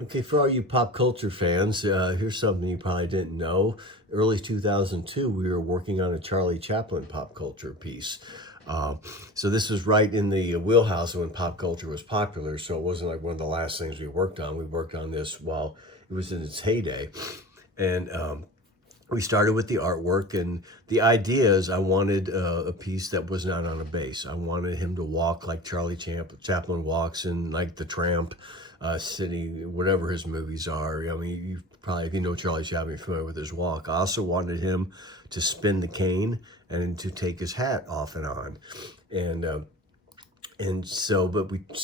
Okay, for all you pop culture fans, here's something you probably didn't know. Early 2002, we were working on a Charlie Chaplin pop culture piece. Uh, so this was right in the wheelhouse when pop culture was popular. So it wasn't like one of the last things we worked on. We worked on this while it was in its heyday. And we started with the artwork, and the idea is I wanted a piece that was not on a base. I wanted him to walk like Chaplin walks in like The Tramp, City, whatever his movies are. I mean, you probably, if you know Charlie Chaplin, you're familiar with his walk. I also wanted him to spin the cane and to take his hat off and on. And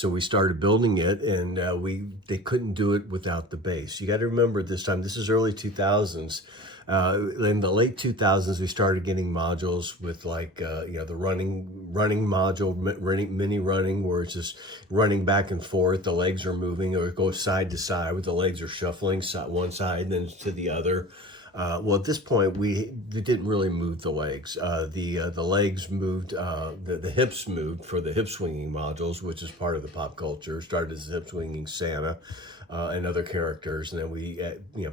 we started building it, and they couldn't do it without the base. You got to remember this time. This is early 2000s. In the late 2000s, we started getting modules with like the running module, mini running, where it's just running back and forth. The legs are moving, or it goes side to side, where the legs are shuffling one side then to the other. Well, at this point, we didn't really move the legs. The legs moved, the hips moved for the hip swinging modules, which is part of the pop culture. Started as hip swinging Santa and other characters, and then we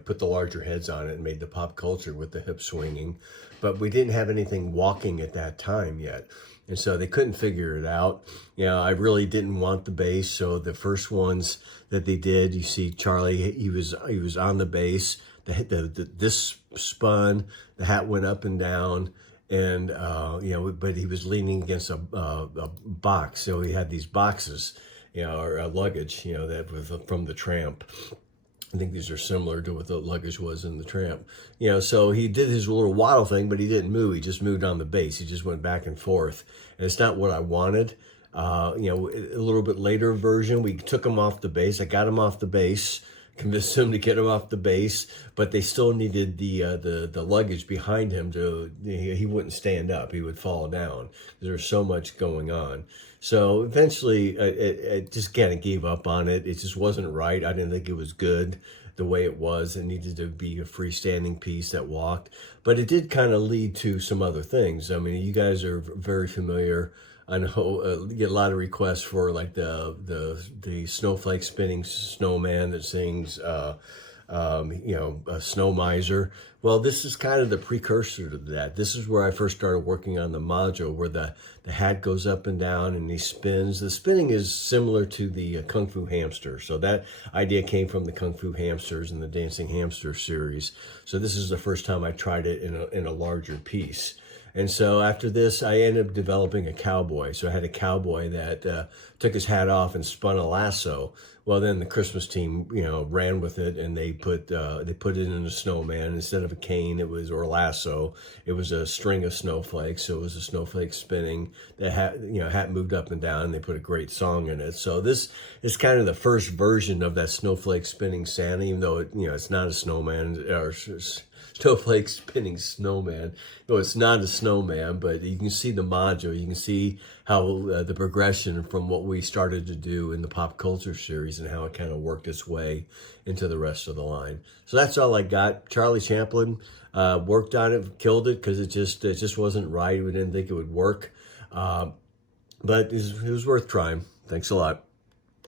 put the larger heads on it and made the pop culture with the hip swinging. But we didn't have anything walking at that time yet. And so they couldn't figure it out. I really didn't want the base. So the first ones that they did, you see Charlie, he was on the base. This spun, the hat went up and down, and but he was leaning against a box, so he had these boxes, or luggage, that was from the Tramp. I think these are similar to what the luggage was in the Tramp. So he did his little waddle thing, but he didn't move. He just moved on the base. He just went back and forth, and it's not what I wanted. A little bit later version, we took him off the base. I got him off the base, convinced him to get him off the base, but they still needed the luggage behind him he wouldn't stand up. He would fall down. There's so much going on. So eventually it just kind of gave up on it. It just wasn't right. I didn't think it was good the way it was. It needed to be a freestanding piece that walked, but it did kind of lead to some other things. I mean, you guys are very familiar. I know you get a lot of requests for like the snowflake spinning snowman that sings, a Snow Miser. Well, this is kind of the precursor to that. This is where I first started working on the module, where the hat goes up and down and he spins. The spinning is similar to the Kung Fu Hamster. So that idea came from the Kung Fu Hamsters and the Dancing Hamster series. So this is the first time I tried it in a larger piece. And so after this, I ended up developing a cowboy. So I had a cowboy that took his hat off and spun a lasso. Well, then the Christmas team, ran with it, and they put it in a snowman. Instead of a cane, or a lasso, it was a string of snowflakes. So it was a snowflake spinning. The hat moved up and down, and they put a great song in it. So this is kind of the first version of that snowflake spinning Santa, even though it's not a snowman or snowflake spinning snowman. No, it's not a snowman, but you can see the module. You can see how the progression from what we started to do in the pop culture series and how it kind of worked its way into the rest of the line. So that's all I got. Charlie Chaplin worked on it, killed it, because it just wasn't right. We didn't think it would work, but it was worth trying. Thanks a lot.